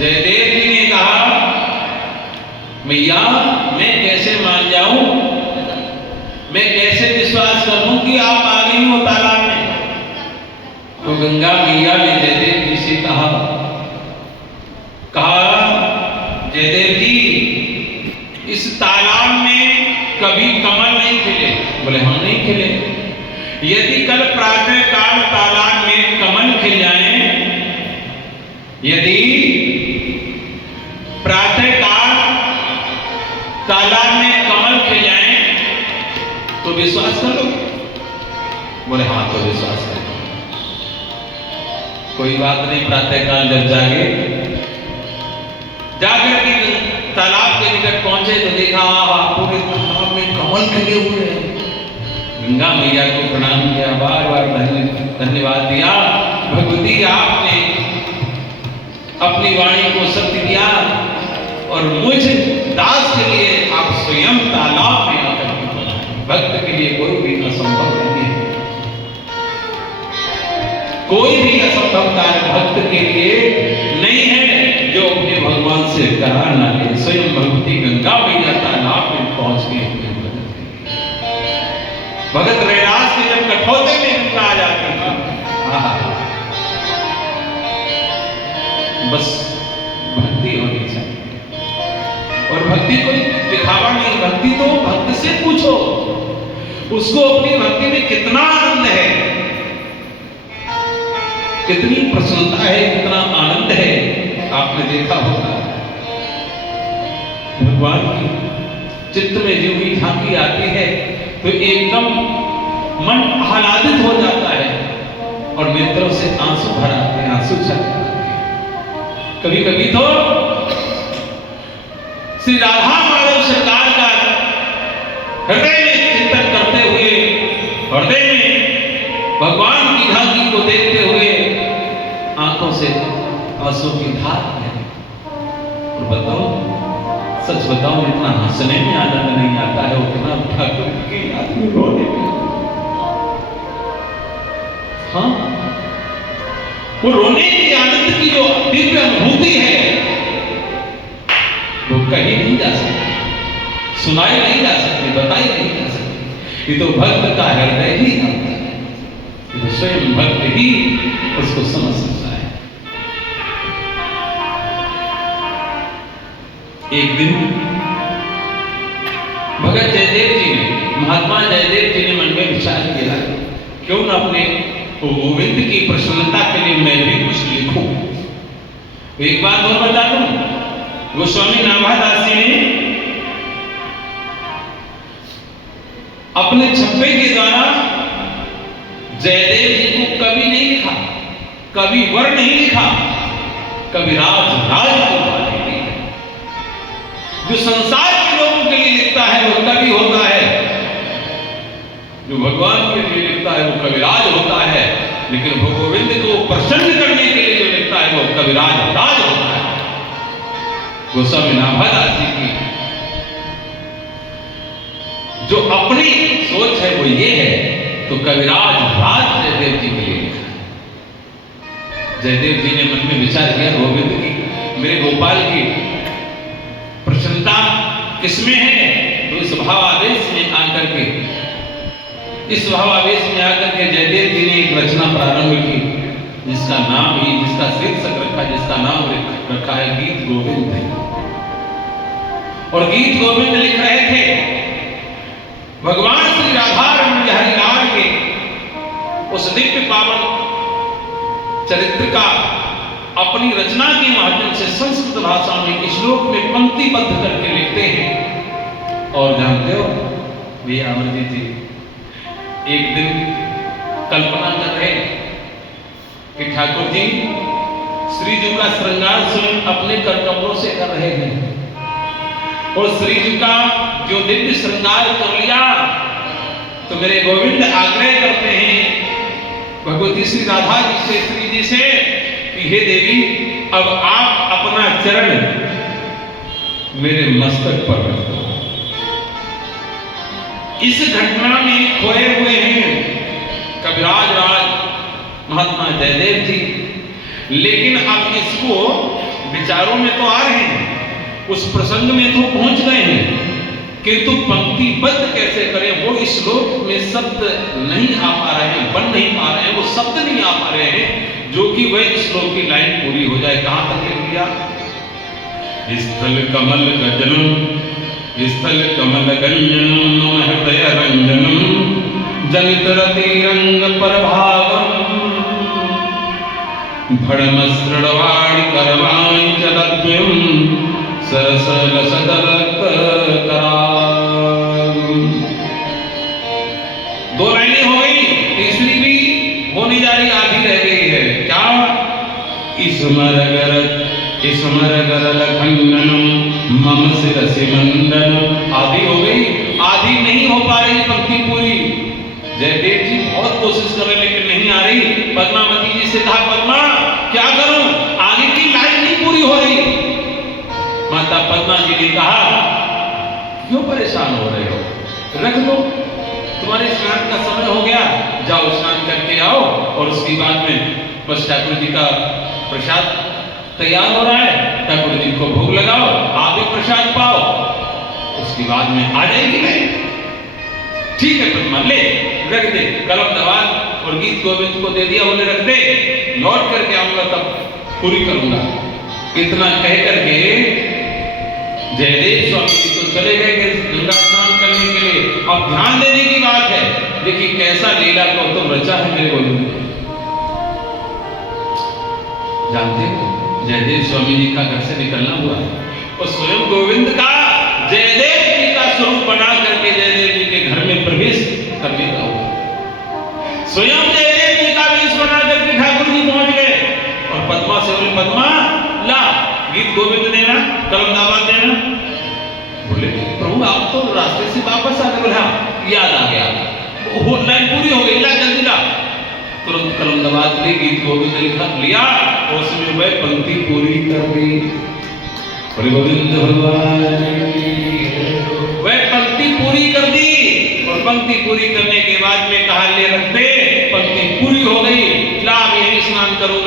जयदेव जी ने कहा मैया मैं कैसे मान जाऊं, मैं कैसे विश्वास कर लूं कि आप आ गई हो तालाब में। तो गंगा मैया ने जयदेव जी से कहा जयदेव जी इस तालाब में कभी कमल नहीं खिले। बोले हम नहीं खिले। यदि कल प्रातः काल तालाब में कमल खिल जाए, यदि प्रातः काल तालाब में कमल खिल जाए तो विश्वास कर लो। बोले हाँ तो विश्वास कर लो। कोई बात नहीं, प्रातः काल जब जाकर के तालाब के निकट पहुंचे तो देखा पूरे तालाब में कमल खिले हुए हैं। गंगा मैया को प्रणाम किया, बार बार धन्यवाद दिया। भगवती आपने अपनी वाणी को सत्य दिया और मुझ दास के लिए आप स्वयं तालाब में आकर भक्त के लिए कोई भी असंभव नहीं है। कोई भी असंभव कार्य भक्त के लिए नहीं है जो अपने भगवान से करा ना ले। स्वयं भगवती गंगा मैया तालाब में पहुंच गए। भगत रैदास के जब कठौते में गंगा आ जाती है, बस भक्ति होनी चाहिए। और भक्ति कोई दिखावा नहीं, भक्ति तो भक्त से पूछो उसको अपनी भक्ति में कितना आनंद है, कितनी प्रसन्नता है, कितना आनंद है। आपने देखा होगा भगवान की चित्त में जो भी झांकी आती है तो एकदम मन आह्लादित हो जाता है और नेत्रों से आंसू भर आते हैं, आंसू छलकते हैं। कभी कभी तो श्री राधा माधव सरकार का हृदय में चिंतन करते हुए, हृदय में भगवान की झांकी को देखते हुए आंखों से आंसू की धार है। और बताओ, सच बताओ, इतना हंसने में आनंद नहीं आता है उतना ठाकुर की याद में रोने में। हाँ, वो रोने की आनंद की जो दिव्य अनुभूति है वो कहीं नहीं जा सकती, सुनाई नहीं जा सकती, बताई नहीं जा सकती। ये तो भक्त का हृदय ही आता है, ये तो स्वयं भक्त ही उसको समझ सकता है। एक दिन भगत जयदेव जी ने, महात्मा जयदेव जी ने मन में विचार किया क्यों न अपने गोविंद की प्रसन्नता के लिए मैं भी कुछ लिखूं। एक बात और बता दूं, गोस्वामी नाभादास जी ने अपने छप्पे के द्वारा जयदेव जी को कवि नहीं लिखा, कवि वर नहीं लिखा, कविराज राज को नहीं लिखा। जो संसार के लोगों के लिए लिखता है वो कवि होता है, जो भगवान के लिए लिखता है वो कविराज होता है, लेकिन गोविंद को प्रसन्न करने के लिए जो लिखता है वो कविराज राज होता है। गोस्वामी नाभादास जी की जो अपनी सोच है वो ये है, तो कविराज राज जयदेव जी के लिए लिखा है। जयदेव जी ने मन में विचार किया गोविंद की, मेरे गोपाल की प्रसन्नता किसमें है, तो इस भावावेश में आकर के, इस भावावेश में आकर के जयदेव जी ने एक रचना प्रारंभ की जिसका नाम ही, जिसका शीर्षक रखा, जिसका नाम रखा है गीत गोविंद है। और गीत गोविंद लिख रहे थे भगवान श्री राधा रमण बिहारी लाल के उस दिव्य पावन चरित्र का अपनी रचना के माध्यम से संस्कृत भाषा में श्लोक में पंक्तिबद्ध करके लिखते हैं। और जानते हो भैया अमरजीत जी एक दिन कल्पना कर रहे कि ठाकुर जी श्री जी का श्रृंगार स्वयं अपने करकमलों से कर रहे हैं और श्री जी का जो दिव्य श्रृंगार कर लिया तो मेरे गोविंद आग्रह करते हैं भगवती श्री राधा जी से, श्री जी से कि हे देवी अब आप अपना चरण मेरे मस्तक पर रख दो। इस घटना में खोए हुए हैं कविराज राज महात्मा जयदेव जी, लेकिन अब इसको विचारों में तो आ रहे हैं, उस प्रसंग में तो पहुंच गए हैं, किंतु पंक्तिबद्ध कैसे करें वो इस श्लोक में शब्द नहीं आ पा रहे हैं, बन नहीं पा रहे हैं, वो शब्द नहीं आ पा रहे हैं जो कि वह श्लोक की लाइन पूरी हो जाए। कहां तक लिख दिया? स्थल कमल गजनम, स्थल कमल गंजनम हृदय रंजनम जनित रति रंग प्रभावम भड़मसृणवाणि करवाणि च दद्यम सरसल सदरक्त कराम। दो लाइनें हो गई, तीसरी भी होने जा रही, आधी रह गई है। क्या? स्मर गरल खंडनम मम शिरसि मंडनम। आधी हो गई, आधी नहीं हो पा रही पंक्ति पूरी। जयदेव जी बहुत कोशिश कर रहे लेकिन नहीं आ रही। पद्मावती जी से कहा, पद्मा क्या करूं, आगे की लाइन नहीं पूरी हो रही। माता पद्मा जी ने कहा, क्यों परेशान हो रहे हो, रख दो, तुम्हारे स्नान का समय हो गया, जाओ स्नान करके आओ। और उसके बाद में बस ठाकुर जी का प्रसाद तैयार हो रहा है, ठाकुर जी को भोग लगाओ, आप भी प्रसाद पाओ, उसके बाद में आ जाएगी मैं। ठीक है पद्मा, ले रख दे, कलम दवात और गीत गोविंद को दे दिया, बोले रख दे, लौट करके आऊंगा तब पूरी करूंगा। इतना कह करके जयदेव स्वामी जी तो चले गए गंगा स्नान करने के लिए। अब ध्यान देने की बात है, देखिए कैसा लीला को तुम रचा है मेरे गोविंद। जानते हो जयदेव स्वामी जी का घर से निकलना हुआ और स्वयं गोविंद का जयदेव जी का स्वरूप बना करके जयदेव जी के घर में प्रवेश करने का हुआ। स्वयं जयदेव जी का वेश बना करके ठाकुर जी पहुंच गए और पद्मा से बोले, पद्मा ला गीत गोविंद देना, कलम दावत देना। बोले प्रभु आप तो रास्ते से वापस आ गए। बोला याद आ गया, वो लाइन पूरी हो गई, ला जल्दी ला। तुरंत कलम दबात ली, गीत गोविंद लिखा लिया, उसमें वह पंक्ति पूरी कर दी। बोले गोविंद भगवान, वह पंक्ति पूरी कर दी और पंक्ति पूरी करने के बाद में कहा, ले रख दे,